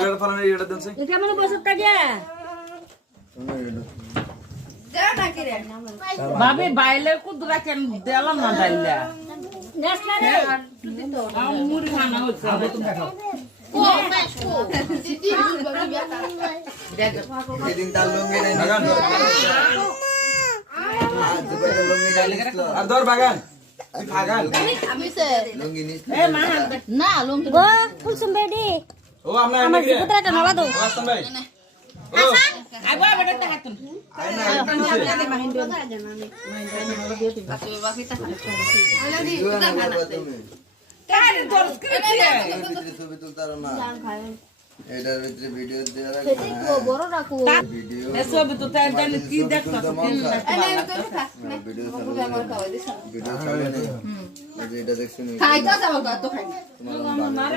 boiler ফালানে এটা দেন সে এটা মানে বছর টাকা ভাবি বাইলে কুদরা কেন দিলাম না ডাইলা নেসলা রে মুড়ি খানা হচ্ছে এদিন তার লুঙ্গি নাই আর ধর বাগান তুই বাগান লুঙ্গি নিস এ মা না লুঙ্গি গো ফুলসুম বেডি ও আপনার আমার জিপুতরাটা নলা দাও আসতাম ভাই ও আইবা বেটা তাহাতুন আয় না কারে দরজ করে ছবি তুলতার না এটার ভিতরে ভিডিও দেওয়া বড় রাখো ভিডিও এসব তো তাই জানি কি দেখছস ভিডিও চালানো এটা দেখছেন খাইতো যাবো তো খাই তোমার